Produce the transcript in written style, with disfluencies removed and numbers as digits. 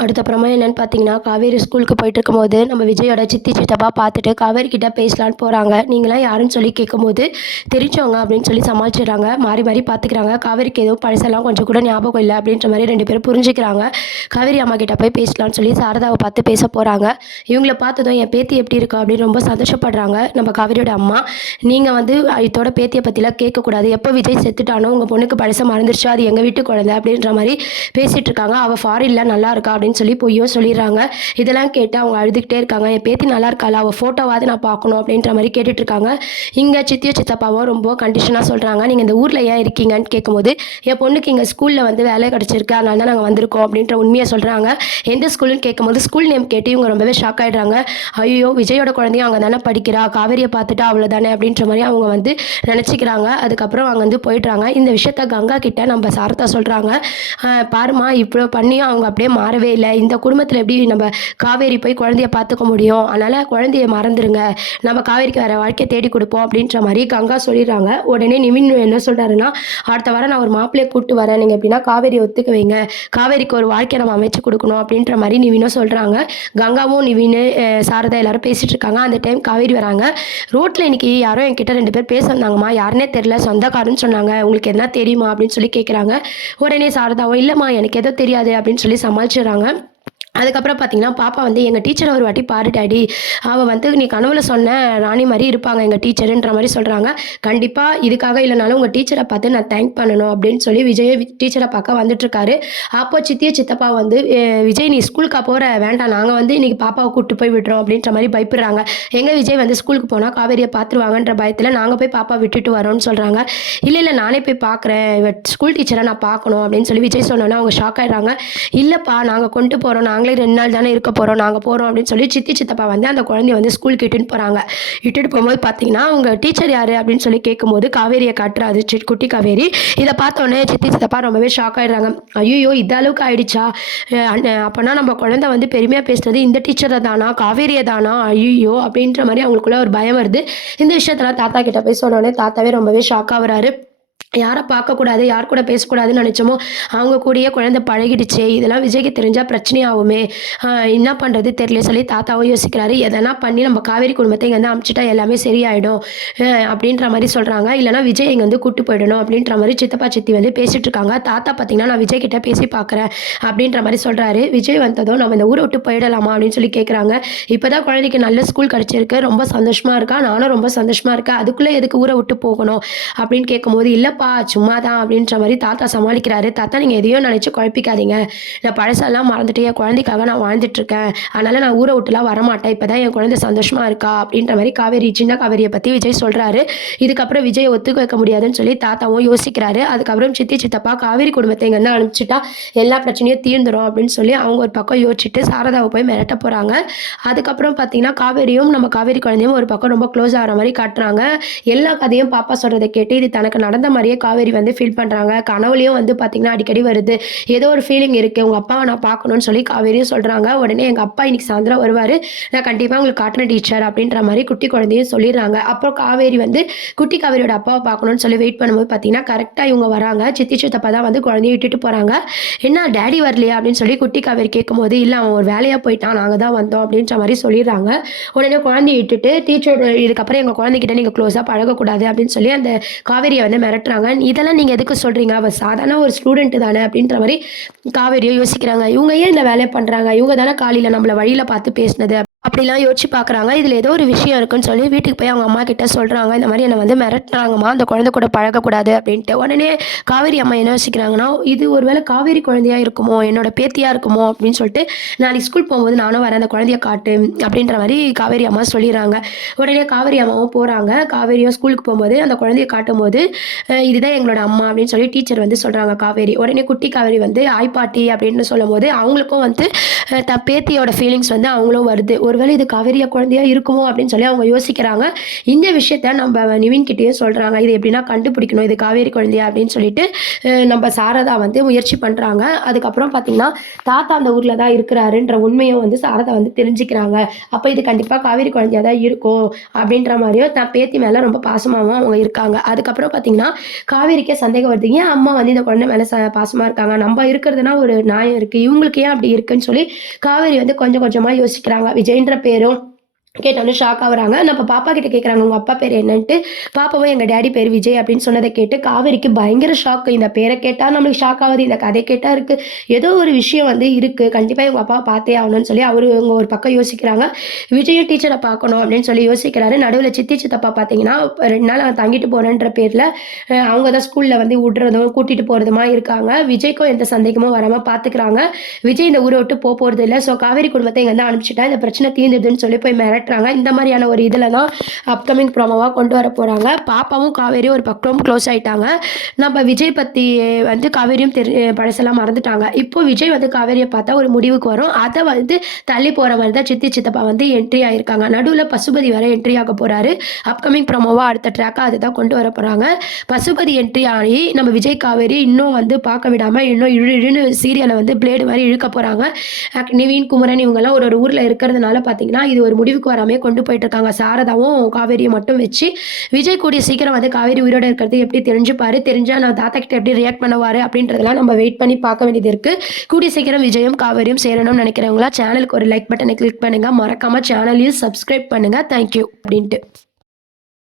அடுத்தப்புறமா என்னன்னு பார்த்தீங்கன்னா, காவேரி ஸ்கூலுக்கு போயிட்டுருக்கும்போது, நம்ம விஜயோட சித்தி, சித்தப்பா பார்த்துட்டு காவேரி கிட்ட பேசலான்னு போறாங்க. "நீங்கலாம் யாருன்னு?" சொல்லி கேட்கும்போது, "தெரிஞ்சவங்க" அப்படின்னு சொல்லி சமாளிச்சிடுறாங்க. மாறி மாறி பார்த்துக்கிறாங்க. காவேரிக்கு எதுவும் பழசெல்லாம் கொஞ்சம் கூட ஞாபகம் இல்ல அப்படின்ற மாரி 2 பேரும் புரிஞ்சுக்கிறாங்க. காவேரி அம்மா கிட்ட போய் பேசலான்னு சொல்லி சாரதாவ பார்த்து பேச போறாங்க. இவங்கள பார்த்ததும், "என் பேத்தி எப்படி இருக்கா?" அப்படின்னு ரொம்ப சந்தோஷப்படுறாங்க நம்ம காவேரியோட அம்மா. "நீங்க வந்து இதோட பேத்திய பத்திலாம் கேட்கக்கூடாது. எப்போ விஜய் செத்துட்டானோ, உங்க பொண்ணுக்கு பழச மறந்துருச்சு. அது எங்க வீட்டு குழந்தை" அப்படின்ற மாரி பேசிட்டு இருக்காங்க. "அவ ஃபாரின்ல நல்லா இருக்கா" அப்படின்னு சொல்லி பொய்யும் சொல்லிடுறாங்க. இதெல்லாம் கேட்டு அவங்க அழுதுகிட்டே இருக்காங்க. "என் பேத்தி நல்லா இருக்காளா? அவ ஃபோட்டோவாவது நான் பார்க்கணும்" அப்படின்ற மாரி கேட்டுட்டு இருக்காங்க. இங்க சித்தியும் சித்தப்பாவும் ரொம்ப கண்டிஷனா சொல்றாங்க. "நீங்க இந்த ஊர்ல ஏன் இருக்கீங்கன்னு?" கேட்கும்போது, "என் பொண்ணுக்கு இங்க ஸ்கூல்ல வந்து வேலை கிடைச்சிருக்கு. அதனால தான் நாங்க வந்திருக்கோம்" அப்படின்ற உண்மைய சொல்றாங்க. எந்த ஸ்கூல்ன்னு கேட்கும்போது, ஸ்கூல் நேம் கேட்டு இவங்க ரொம்பவே ஷாக் ஆயிடுறாங்க. "ஐயய்யோ! விஜயோட குழந்தையும் அங்க தானே படிக்கிறா. காவேரிய பார்த்துட்டா அவ்வளோதானே" அப்படின்ற மாரி அவங்க வந்து நினச்சிக்கிறாங்க. அதுக்கப்புறம் அங்கருந்து போயிடுறாங்க. இந்த விஷயத்த கங்கா கிட்ட நம்ம சாரதா சொல்றாங்க. பாரும்மா இவ்ளோ பண்ணியும் அவங்க அப்படியே மாறவே இல்ல. இந்த குடும்பத்தில எப்படி நம்ம காவேரி போய் குழந்தைய பார்த்துக்க முடியும்? அதனால குழந்தைய மறந்துருங்க. நம்ம காவேரிக்கு வேற வாழ்க்கைய தேடி குடுப்போம் அப்படின்ற மாரி கங்கா சொல்லிடுறாங்க. உடனே நிவின் என்ன சொல்றாருன்னா, அடுத்த வாரம் நான் ஒரு மாப்பிள்ளைய கூட்டு வரேன். நீங்க எப்படின்னா காவேரிய ஒத்துக்க வைங்க. காவேரிக்கு ஒரு வாழ்க்கைய நம்ம அமைச்சு குடுக்கணும் அப்படின்ற மாரி நிவினும் சொல்றாங்க. கங்காவும், நிவினு, சாரதா எல்லாரும் பேசிட்டு இருக்காங்க. அந்த டைம் காவேரி வராங்க. ரோட்ல இன்னைக்கு யாரோ என்கிட்ட 2 பேர் பேச வந்தாங்கம்மா. யாருன்னே தெரியல. சொந்தக்காரன்னு சொன்னாங்க. உங்களுக்கு எதனா தெரியுமா? அப்படின்னு சொல்லி கேட்குறாங்க. உடனே சாரதாவும், இல்லம்மா எனக்கு எதுவும் தெரியாது அப்படின்னு சொல்லி சமாளிச்சுடுறாங்க. அதுக்கப்புறம் பார்த்தீங்கன்னா, பாப்பா வந்து "எங்க டீச்சர ஒரு வாட்டி பாரு டாடி. அவ வந்து நீ கனவுல சொன்ன ராணி மாரி இருப்பாங்க எங்க டீச்சருன்ற" மாரி சொல்றாங்க. "கண்டிப்பா இதுக்காக இல்லனாலும் உங்க டீச்சர பார்த்து நான் தேங்க் பண்ணணும்" அப்படின்னு சொல்லி விஜயும் டீச்சர பார்க்க வந்துட்டுருக்காரு. அப்போ சித்தியும் சித்தப்பா வந்து, விஜய் நீ ஸ்கூலுக்கா போற? வேண்டாம் நாங்க வந்து இன்னைக்கு பாப்பாவ கூட்டு போய் விடுறோம்" அப்படின்ற மாரி பயப்படுறாங்க. எங்க விஜய் வந்து ஸ்கூலுக்கு போனா காவேரிய பார்த்துருவாங்கன்ற பயத்தில நாங்க போய் பாப்பாவ விட்டுட்டு வரோம்ன்னு சொல்றாங்க. "இல்ல, இல்ல நானே போய் பார்க்குறேன். இவ ஸ்கூல் டீச்சர நான் பார்க்கணும்" அப்படின்னு சொல்லி விஜய் சொன்னோனே அவங்க ஷாக் ஆயிடுறாங்க. "இல்லப்பா நாங்க கொண்டு போறோம். நாங்களே 2 நாள் தானே இருக்க போறோம். நாங்க போறோம்" அப்படின்னு சொல்லி சித்தி, சித்தப்பா வந்து அந்த குழந்தைய வந்து ஸ்கூலுக்கு இட்டுன்னு போறாங்க. இட்டுட்டு போம்போது பார்த்தீங்கன்னா, "உங்க டீச்சர் யாரு?" அப்படின்னு சொல்லி கேட்கும்போது காவேரிய காட்டுறாரு குட்டி காவேரி. இத பார்த்தோனே சித்தி, சித்தப்பா ரொம்பவே ஷாக் ஆயிடுறாங்க. "ஐய்யய்யோ! இந்த அளவுக்கு ஆயிடுச்சா? அப்பன்னா நம்ம குழந்தை வந்து பெருமையா பேசினது இந்த டீச்சர தானா? காவேரிய தானா? ஐய்யய்யோ!" அப்படின்ற மாரி அவங்களுக்குள்ள ஒரு பயம் வருது. இந்த விஷயத்தெல்லாம் தாத்தா கிட்ட போய் சொன்னோனே தாத்தாவே ரொம்பவே ஷாக் ஆவுறாரு. யார பார்க்கக்கூடாது, யார் கூட பேசக்கூடாதுன்னு நெனச்சோமோ, அவங்க கூடயே குழந்தை பழகிடுச்சே! இதெல்லாம் விஜய்க்கு தெரிஞ்சா பிரச்சனையாவுமே! என்ன பண்றது தெரியல சொல்லி தாத்தாவும் யோசிக்கிறாரு. எதனா பண்ணி நம்ம காவேரி குடும்பத்த இங்கேருந்து அனுப்பிச்சுட்டா எல்லாமே சரியாயிடும். அப்படின்ற மாரி சொல்றாங்க. இல்லன்னா விஜய் இங்கேருந்து கூட்டு போயிடணும் அப்படின்ற மாரி சித்தப்பா, சித்தி வந்து பேசிட்டு இருக்காங்க. தாத்தா பார்த்தீங்கன்னா, "நான் விஜய் கிட்ட பேசி பார்க்குறேன்" அப்படின்ற மாரி சொல்றாரு. விஜய் வந்ததும், "நம்ம இந்த ஊர விட்டு போயிடலாமா?" அப்படின்னு சொல்லி கேட்குறாங்க. இப்பதான் குழந்தைக்கு நல்ல ஸ்கூல் கிடைச்சிருக்கு. ரொம்ப சந்தோஷமா இருக்கா. நானும் ரொம்ப சந்தோஷமா இருக்கேன். அதுக்குள்ள எதுக்கு ஊர விட்டு போகணும்? அப்படின்னு கேட்கும்போது, "இல்லப்பா சும்மா தான்" அப்படின்ற மாரி தாத்தா சமாளிக்கிறாரு. "தாத்தா நீங்க எதையோ நெனச்சு குழப்பிக்காதீங்க. நான் பழசெல்லாம் மறந்துட்டு என் குழந்தைக்காக நான் வாழ்ந்துட்டுருக்கேன். அதனால நான் ஊர விட்டுலாம் வரமாட்டேன். இப்பதான் என் குழந்தை சந்தோஷமா இருக்கா" அப்படின்ற மாரி காவேரி சின்ன காவேரிய பத்தி விஜய் சொல்றாரு. இதுக்கப்புறம் விஜய ஒத்துக்க வைக்க முடியாதுன்னு சொல்லி தாத்தாவும் யோசிக்கிறாரு. அதுக்கப்புறம் சித்தி, சித்தப்பா காவேரி குடும்பத்த இங்கேருந்து அனுப்பிச்சுட்டா எல்லா பிரச்சனையும் தீர்ந்துரும் அப்படின்னு சொல்லி அவங்க ஒரு பக்கம் யோசிச்சுட்டு சாரதாவ போய் மிரட்ட போறாங்க. அதுக்கப்புறம் பார்த்தீங்கன்னா, காவேரியும் நம்ம காவேரி குழந்தையும் ஒரு பக்கம் ரொம்ப க்ளோஸ் ஆகுற மாரி காட்டுறாங்க. எல்லா கதையும் பாப்பா சொல்றத கேட்டு இது தனக்கு நடந்த மாரியே காவேரி வந்து ஃபீல் பண்றாங்க. கனவுலயும் வந்து பார்த்தீங்கன்னா, அடிக்கடி வருது. ஏதோ ஒரு ஃபீலிங் இருக்கு. உங்க அப்பாவ நான் பார்க்கணும்னு சொல்லி காவேரியும் சொல்றாங்க. உடனே எங்க அப்பா இன்னைக்கு சாயந்தரம் வருவாரு. நான் கண்டிப்பா உங்களுக்கு காட்டுறேன் டீச்சர் அப்படின்ற மாரி குட்டி குழந்தையும் சொல்லிடுறாங்க. அப்புறம் காவேரி வந்து குட்டி காவேரியோட அப்பாவ பார்க்கணும்னு சொல்லி வெயிட் பண்ணும்போது பார்த்தீங்கன்னா, கரெக்ட்டா இவங்க வராங்க. சித்தி, சித்தப்பா தான் வந்து குழந்தைய இட்டுட்டு போறாங்க. "என்ன டாடி வரலையா?" அப்படின்னு சொல்லி குட்டி காவேரி கேட்கும்போது, "இல்ல அவன் ஒரு வேலையா போயிட்டான். நாங்க தான் வந்தோம்" அப்படின்ற மாரி சொல்லிடுறாங்க. உடனே குழந்தைய இட்டுட்டு டீச்சர் இதுக்கப்புறம் எங்க குழந்தைகிட்ட நீங்க க்ளோஸா பழகக்கூடாது அப்படின்னு சொல்லி அந்த காவேரிய வந்து மிரட்டுறாங்க. "இதெல்லாம் நீங்க எதுக்கு சொல்றீங்க? அவ சாதாரண ஒரு ஸ்டூடெண்ட் தானே" அப்படின்ற மாரி காவேரியும் யோசிக்கிறாங்க. இவங்க ஏன் இந்த வேலைய பண்றாங்க? இவங்க தானே காலையில நம்மள வழியில பார்த்து பேசினது. அப்படிலாம் யோசிச்சு பார்க்குறாங்க. இதில ஏதோ ஒரு விஷயம் இருக்குன்னு சொல்லி வீட்டுக்கு போய் அவங்க அம்மா கிட்ட சொல்றாங்க. இந்த மாரி என்ன வந்து மிரட்டுறாங்கம்மா, அந்த குழந்தை கூட பழகக்கூடாது அப்படின்ட்டு. உடனே காவேரி அம்மா என்ன யோசிக்கிறாங்கன்னா, இது ஒரு வேளை காவேரி குழந்தையா இருக்குமோ? என்னோட பேத்தியா இருக்குமோ? அப்படின்னு சொல்லிட்டு, நாளைக்கு ஸ்கூல் போகும்போது நானும் வரேன். அந்த குழந்தைய காட்டு அப்படின்ற மாரி காவேரி அம்மா சொல்லிர்றாங்க. உடனே காவேரி அம்மாவும் போறாங்க. காவேரியும் ஸ்கூலுக்கு போம்போது அந்த குழந்தைய காட்டும்போது, இதுதான் எங்களோட அம்மா அப்படின்னு சொல்லி டீச்சர் வந்து சொல்றாங்க காவேரி. உடனே குட்டி காவேரி வந்து, "ஹாய் பாட்டி" அப்படின்னு சொல்லும்போது, அவங்களுக்கும் வந்து பேத்தியோட ஃபீலிங்ஸ் வந்து அவங்களும் வருது. ஒருவேளை இது காவேரியா குழந்தையா இருக்குமோ அப்படின்னு சொல்லி அவங்க யோசிக்கிறாங்க. இந்த விஷயத்த நம்ம நிவின் கிட்டயும் சொல்றாங்க. இது எப்படின்னா கண்டுபிடிக்கணும். இது காவேரி குழந்தையா அப்படின்னு சொல்லிட்டு நம்ம சாரதா வந்து முயற்சி பண்றாங்க. அதுக்கப்புறம் பார்த்தீங்கன்னா, தாத்தா அந்த ஊர்ல தான் இருக்கிறாருன்ற உண்மையும் வந்து சாரதா வந்து தெரிஞ்சுக்கிறாங்க. அப்ப இது கண்டிப்பா காவேரி குழந்தையா தான் இருக்கும் அப்படின்ற மாரியும் தன் பேத்தி மேல ரொம்ப பாசமாவும் அவங்க இருக்காங்க. அதுக்கப்புறம் பார்த்தீங்கன்னா, காவேரிக்கே சந்தேகம் வருது. ஏன் அம்மா வந்து இந்த குழந்தை மேல பாசமா இருக்காங்க? நம்ம இருக்கிறதுனா ஒரு நியாயம் இருக்கு. இவங்களுக்கு ஏன் அப்படி இருக்குன்னு சொல்லி காவேரி வந்து கொஞ்சம் கொஞ்சமா யோசிக்கிறாங்க. விஜய்ன்ற பேரும் கேட்டோனே ஷாக் ஆகுறாங்க. நம்ம பாப்பா கிட்ட கேட்குறாங்க, "உங்க அப்பா பேரு என்னன்ட்டு?" பாப்பாவும் எங்க டாடி பேரு விஜய் அப்படின்னு சொன்னத கேட்டு காவேரிக்கு பயங்கர ஷாக். இந்த பேர கேட்டா நம்மளுக்கு ஷாக் ஆகுது. இந்த கதைய கேட்டா இருக்கு. ஏதோ ஒரு விஷயம் வந்து இருக்கு. கண்டிப்பா இவங்க அப்பாவ பார்த்தே ஆகணும்னு சொல்லி இவங்க ஒரு பக்கம் யோசிக்கிறாங்க. விஜயும் டீச்சர பார்க்கணும் அப்படின்னு சொல்லி யோசிக்கிறாரு. நடுவுல சித்தி, சித்தப்பா பார்த்தீங்கன்னா, 2 நாள் அவன் தங்கிட்டு போறேன்ற பேர்ல அவங்க தான் ஸ்கூல்ல வந்து விடுறதும், கூட்டிட்டு போறதுமா இருக்காங்க. விஜய்க்கும் எந்த சந்தேகமும் வராம பார்த்துக்கிறாங்க. விஜய் இந்த ஊர விட்டு போறதில்ல. ஸோ காவேரி குடும்பத்த இங்க இருந்து அனுப்பிச்சுட்டா இந்த பிரச்சனை தீர்ந்துடுதுன்னு சொல்லி போய் மிரட்டுறாங்க. இந்த மாரியான ஒரு இதுல தான் அப்கமிங் ப்ரோமோவா கொண்டு வர போறாங்க. பாப்பாவும் காவேரியும் ஒரு பக்கம் க்ளோஸ் ஆயிட்டாங்க. நம்ம விஜய் பத்தி வந்து காவேரியும் பழசெல்லாம் மறந்துட்டாங்க. இப்போ விஜய் வந்து காவேரிய பார்த்தா ஒரு முடிவுக்கு வரும். அத வந்து தள்ளி போற மாரி தான் சித்தி, சித்தப்பா வந்து என்ட்ரி ஆயிருக்காங்க. நடுவுல பசுபதி வேற என்ட்ரி ஆக போறாரு. அப்கமிங் ப்ரோமோவா அடுத்த ட்ராக்கா அதுதான் கொண்டு வர போறாங்க. பசுபதி என்ட்ரி ஆகி நம்ம விஜய், காவேரி இன்னும் வந்து பார்க்க விடாம இன்னும் இழு இழுன்னு சீரியல வந்து பிளேடு மாரி இழுக்க போறாங்க. நிவின், குமரன் இவங்கலாம் ஒரு ஒரு ஊர்ல இருக்கிறதுனால பார்த்தீங்கன்னா, இது ஒரு முடிவுக்கு வராமயே கொண்டு போயிட்டு இருக்காங்க. சாரதாவும் காவேரியும் மட்டும் வச்சு. விஜய் கூடிய சீக்கிரம் வந்து காவேரி உயிரோட இருக்கிறது எப்படி தெரிஞ்சுப்பாரு. தெரிஞ்சா நான் தாத்தா கிட்ட எப்படி ரியாக்ட் பண்ணுவாரு அப்படின்றதெல்லாம் நம்ம வெயிட் பண்ணி பார்க்க வேண்டியது இருக்கு. கூடிய சீக்கிரம் விஜயும், காவேரியும் சேரணும்னு நினைக்கிறவங்களா சேனலுக்கு ஒரு லைக் பட்டனை கிளிக் பண்ணுங்க. மறக்காம சேனலையும் சப்ஸ்கிரைப் பண்ணுங்க. தேங்க் யூ அப்படின்ட்டு.